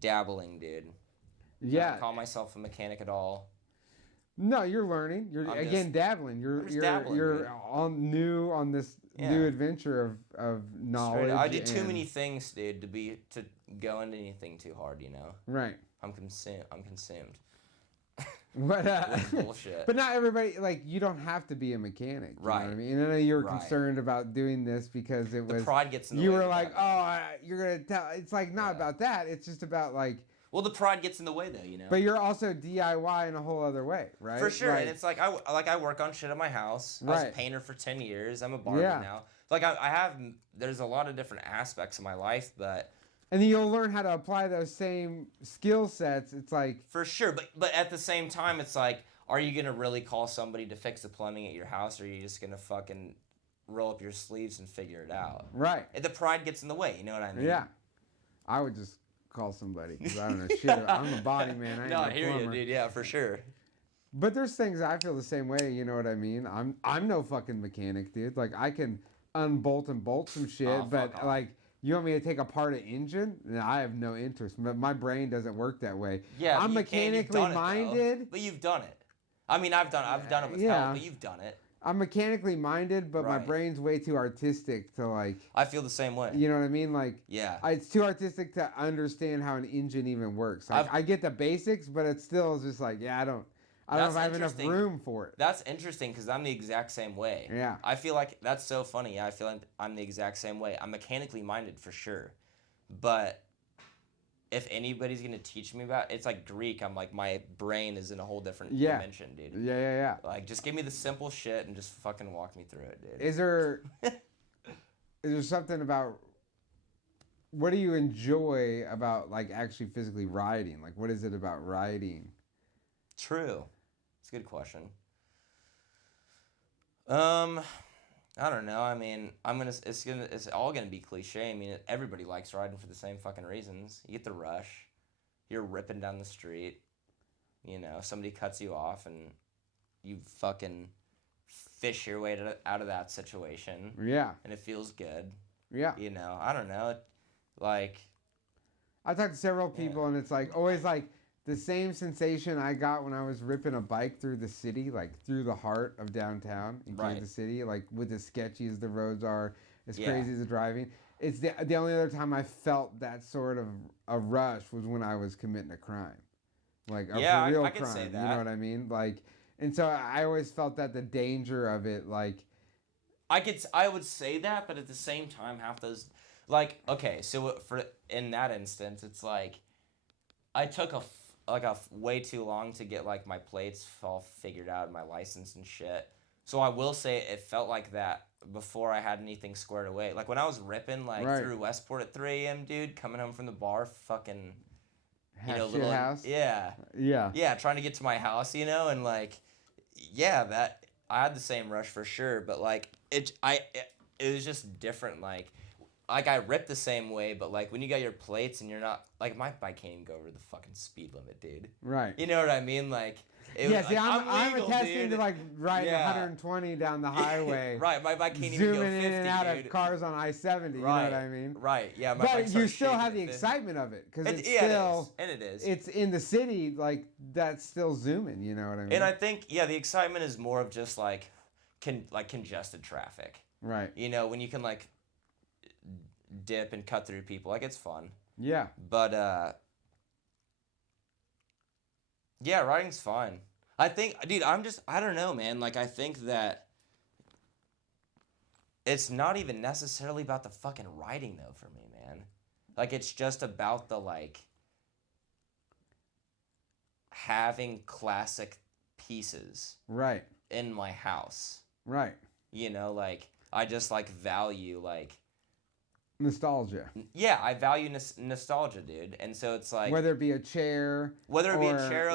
dabbling, dude. Yeah. I don't call myself a mechanic at all. No, you're learning. You're dabbling. You're new on this new adventure of knowledge. I do too many things, dude, to go into anything too hard. Right. I'm consumed. What? Bullshit. But not everybody, like, you don't have to be a mechanic. You right. know what I mean? And I know you were concerned about doing this because the pride gets in the you way. You were like, oh, you're going to tell. It's like not about that. It's just about, like, Well, the pride gets in the way, though, you know. But you're also DIY in a whole other way, right? For sure, and it's like I work on shit at my house. I was a painter for 10 years. I'm a barber now. Like I have, there's a lot of different aspects of my life, but. And then you'll learn how to apply those same skill sets. It's like. For sure, but at the same time, it's like, are you gonna really call somebody to fix the plumbing at your house, or are you just gonna fucking roll up your sleeves and figure it out? Right. The pride gets in the way. You know what I mean? Yeah. I would just call somebody because I don't know shit. I'm a body man. I hear you, dude. Yeah, for sure. But there's things I feel the same way. You know what I mean? I'm no fucking mechanic, dude. Like I can unbolt and bolt some shit, but like you want me to take apart an engine? No, I have no interest. But my brain doesn't work that way. Yeah, I'm mechanically minded. But you've done it. I mean, I've done it with help, but you've done it. I'm mechanically minded, but my brain's way too artistic to like. I feel the same way. You know what I mean? Like, it's too artistic to understand how an engine even works. Like, I get the basics, but it still is just like, I don't know if I have enough room for it. That's interesting because I'm the exact same way. Yeah. I feel like that's so funny. Yeah, I feel like I'm the exact same way. I'm mechanically minded for sure, but if anybody's gonna teach me about it's like Greek, I'm like my brain is in a whole different dimension, dude. Yeah. Like just give me the simple shit and just fucking walk me through it, dude. Is there something about what do you enjoy about like actually physically riding? Like what is it about riding? True. It's a good question. I don't know. I mean, it's all gonna be cliche. I mean, everybody likes riding for the same fucking reasons. You get the rush. You're ripping down the street. You know, somebody cuts you off and you fucking fish your way out of that situation. Yeah. And it feels good. Yeah. You know, I don't know. Like, I talked to several people and it's like always like the same sensation I got when I was ripping a bike through the city, like through the heart of downtown in Kansas City, like with as sketchy as the roads are, as crazy as the driving. It's the only other time I felt that sort of a rush was when I was committing a crime, like a real I crime. Say that. You know what I mean? Like, and so I always felt that the danger of it, like. I would say that, but at the same time, half those, like, okay, so in that instance, it's like, I took a way too long to get like my plates all figured out, my license and shit. So I will say it felt like that before I had anything squared away. Like when I was ripping through Westport at 3 a.m., dude, coming home from the bar, fucking, little house. Yeah, trying to get to my house, and like, that I had the same rush for sure, but like it was just different, like I ripped the same way, but like when you got your plates and you're not like my bike can't even go over the fucking speed limit, dude. Right. You know what I mean? Like I'm attesting to like riding 120 down the highway. Right, my bike can't even go 50, zooming in and out of cars on I-70. You know what I mean? Right. Yeah. But you still have the excitement of it because it's still it is. It's in the city, like that's still zooming. You know what I mean? And I think the excitement is more of just like congested traffic. Right. When you can like dip and cut through people, like it's fun. Yeah. But riding's fun. I think, dude, I don't know, man. Like I think that it's not even necessarily about the fucking riding though for me, man. Like it's just about the like having classic pieces in my house. Right. Like I just like value like nostalgia. Yeah, I value nostalgia, dude. And so it's like whether it be a chair, a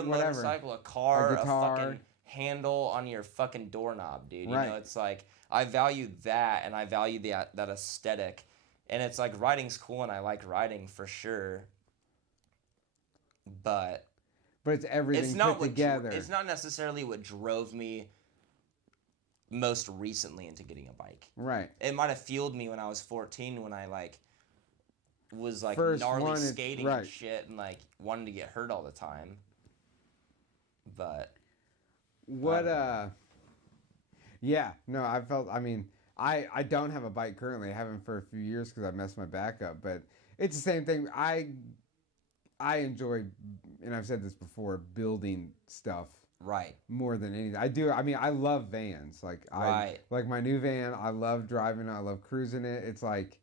motorcycle, a car, a fucking handle on your fucking doorknob, dude. It's like I value that, and I value that aesthetic. And it's like riding's cool, and I like riding for sure. But it's everything put together. It's not necessarily what drove me most recently into getting a bike. Right. It might have fueled me when I was 14 when I like was like gnarly skating and shit and like wanted to get hurt all the time. But I don't have a bike currently. I haven't for a few years because I messed my back up, but it's the same thing. I enjoy, and I've said this before, building stuff. Right. More than anything. I do. I mean, I love vans. Like like my new van, I love driving it. I love cruising it. It's like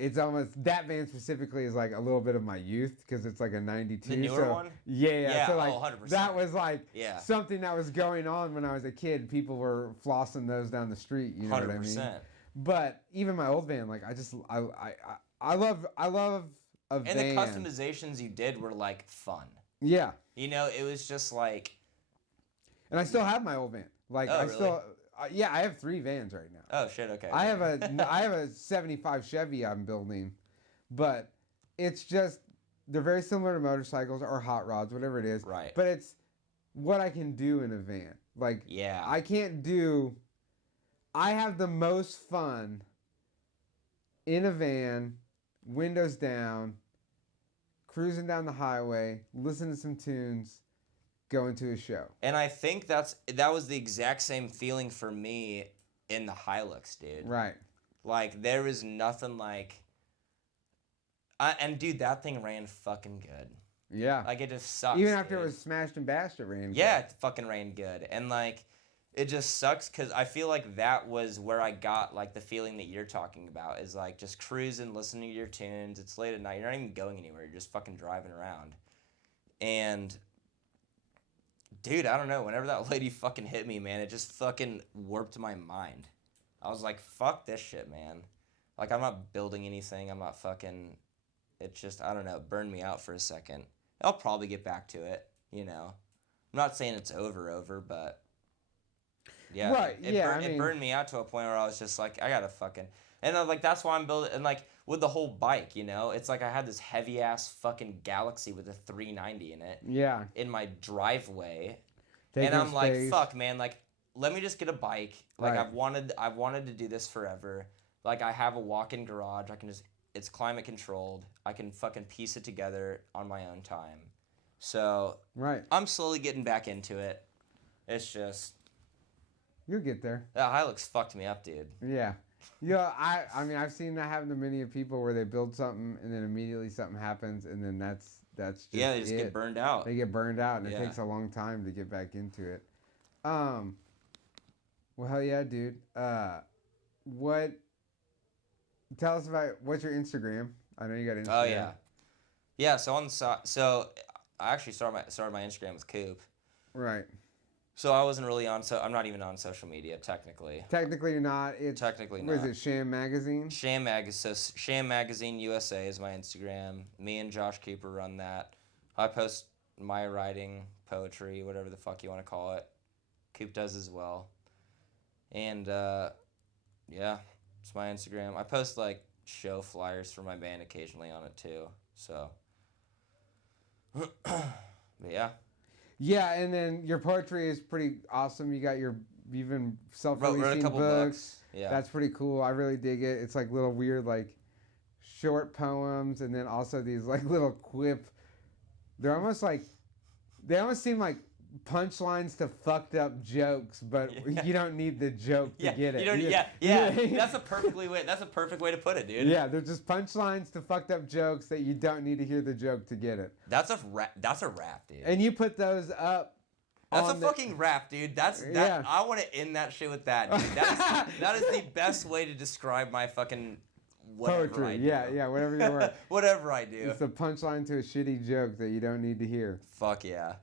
it's almost, that van specifically is like a little bit of my youth because it's like a 92. The newer one? Yeah. So like 100%. that was like Yeah. something that was going on when I was a kid. People were flossing those down the street. You know 100%. what I mean? But even my old van, like I love a van. And the customizations you did were like fun. Yeah. You know, it was just like. And I still have my old van. Like really? I have 3 vans right now. Oh shit! Okay. I have a 75 Chevy I'm building, but it's just they're very similar to motorcycles or hot rods, whatever it is. Right. But it's what I can do in a van. Like yeah. I have the most fun in a van, windows down, cruising down the highway, listening to some tunes, going to a show. And I think that was the exact same feeling for me in the Hilux, dude. Right. Like, there was nothing like... and, dude, that thing ran fucking good. Yeah. Like, it just sucks, even after dude. it was smashed and bashed, it ran good. Yeah, it fucking ran good. And, like, it just sucks because I feel like that was where I got, like, the feeling that you're talking about is, like, just cruising, listening to your tunes. It's late at night. You're not even going anywhere. You're just fucking driving around. And... dude, I don't know. Whenever that lady fucking hit me, man, it just fucking warped my mind. I was like, fuck this shit, man. Like, I'm not building anything. I'm not fucking... It's just, I don't know, it burned me out for a second. I'll probably get back to it, you know. I'm not saying it's over, but... yeah, right, it burned me out to a point where I was just like, I gotta fucking... And like, that's why I'm building... And like, with the whole bike, you know? It's like I had this heavy-ass fucking Galaxy with a 390 in it. Yeah. In my driveway. Taking and I'm space. like, fuck, man, like, let me just get a bike. Like, Right. I've wanted to do this forever. Like, I have a walk-in garage. I can just... It's climate controlled. I can fucking piece it together on my own time. So... Right. I'm slowly getting back into it. It's just... You'll get there. That Hilux fucked me up, dude. Yeah. Yeah, I mean, I've seen that happen to many people where they build something and then immediately something happens and then that's just yeah, they just get burned out. They get burned out and Yeah. it takes a long time to get back into it. Well, hell yeah, dude. Tell us about, what's your Instagram? I know you got Instagram. Oh, yeah. Yeah, so on the side, so I actually started my Instagram with Coop. Right. So I wasn't really on, I'm not even on social media, technically. Technically you're not. It's, Technically what not. is it, Sham Magazine? Sham Magazine USA is my Instagram. Me and Josh Cooper run that. I post my writing, poetry, whatever the fuck you want to call it. Coop does as well. And, yeah, it's my Instagram. I post, like, show flyers for my band occasionally on it, too. So, but yeah. Yeah, and then your poetry is pretty awesome. You got you've been Wrote self-releasing a couple books. Yeah. That's pretty cool. I really dig it. It's like little weird, like, short poems, and then also these, like, little quip. They almost seem like punchlines to fucked up jokes, but Yeah. you don't need the joke to get it. You don't, yeah. That's a perfect way to put it, dude. Yeah, they're just punchlines to fucked up jokes that you don't need to hear the joke to get it. That's a rap, dude. And you put those up. That's a fucking rap, dude. Yeah. I want to end that shit with that, dude. That is the best way to describe my fucking whatever Poetry. I do. Yeah, whatever you want. Whatever I do. It's a punchline to a shitty joke that you don't need to hear. Fuck yeah.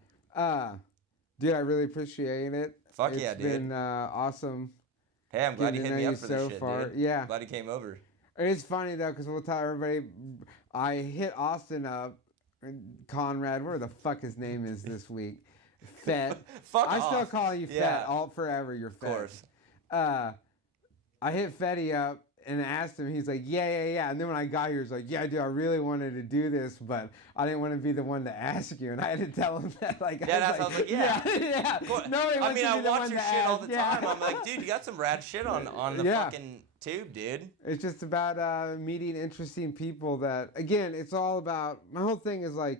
Dude, I really appreciate it. Fuck yeah, dude. It's been awesome. Hey, I'm glad you getting hit to me know up you for this so shit, far. dude. Yeah. Glad you came over. It's funny though, because we'll tell everybody. I hit Austin up, Konrad, whatever the fuck his name is this week. Fett. Fuck I off. still call you Yeah. Fett all forever. You're Fett. Of course. I hit Fetty up and asked him. He's like, yeah. And then when I got here, he's like, yeah, dude, I really wanted to do this, but I didn't want to be the one to ask you. And I had to tell him that, like, Yeah, I was like, yeah. yeah. No, I mean, I watch your shit all the time. time. I'm like, dude, you got some rad shit on the fucking tube, dude. It's just about meeting interesting people that, again, it's all about, my whole thing is like,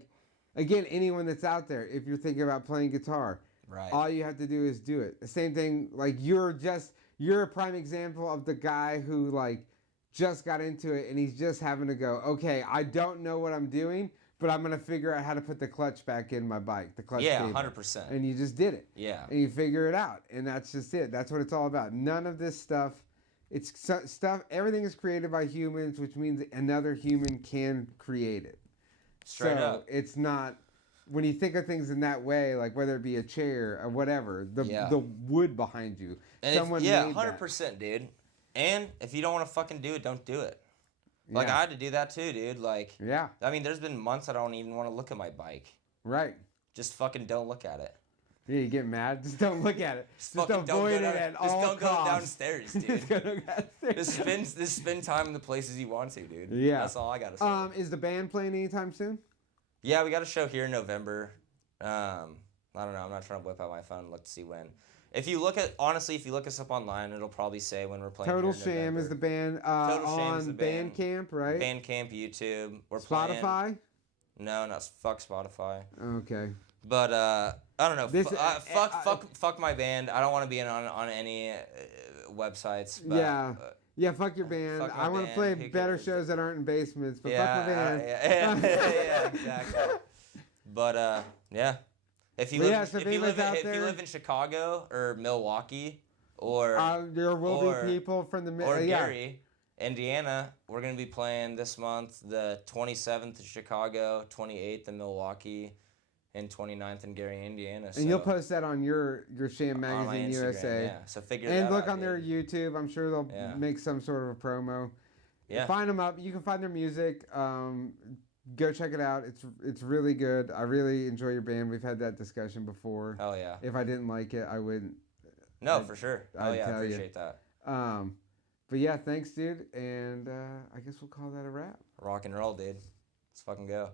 again, anyone that's out there, if you're thinking about playing guitar, Right. all you have to do is do it. The same thing, like, you're a prime example of the guy who, like, just got into it and he's just having to go, okay, I don't know what I'm doing, but I'm going to figure out how to put the clutch back in my bike, the clutch Yeah, cable. 100%. And you just did it. Yeah. And you figure it out. And that's just it. That's what it's all about. None of this stuff stuff. Everything is created by humans, which means another human can create it. Straight up. It's not when you think of things in that way, like whether it be a chair or whatever, the wood behind you. And Someone yeah, made 100%, dude. And if you don't want to fucking do it, don't do it. Like, I had to do that too, dude. Like, yeah. I mean, there's been months I don't even want to look at my bike. Right. Just fucking don't look at it. Yeah, you get mad. Just don't look at it. Just avoid it at all costs. Just don't go downstairs, dude. Just spend time in the places you want to, dude. Yeah. That's all I gotta say. Is the band playing anytime soon? Yeah, we got a show here in November. I don't know. I'm not trying to whip out my phone and look to see when. If you look us up online, it'll probably say when we're playing. Total Sham is the band on Bandcamp, right? Bandcamp, YouTube, or Spotify. No, not fuck Spotify. Okay. But I don't know. Fuck my band. I don't want to be on any websites. But, yeah. Fuck your band. I want to play better shows that aren't in basements. But fuck my band. Yeah, exactly. But yeah. If you live in Chicago or Milwaukee or there will be people from the or Gary, Indiana, we're gonna be playing this month the 27th in Chicago, 28th in Milwaukee, and 29th in Gary, Indiana. So. And you'll post that on your Sham Magazine USA. Yeah. So figure that out. And look on their YouTube. I'm sure they'll make some sort of a promo. Yeah. Find them up. You can find their music. Go check it out. It's really good. I really enjoy your band. We've had that discussion before. Hell yeah. If I didn't like it, I wouldn't. No, for sure. Oh yeah, I appreciate that. But yeah, thanks, dude. And I guess we'll call that a wrap. Rock and roll, dude. Let's fucking go.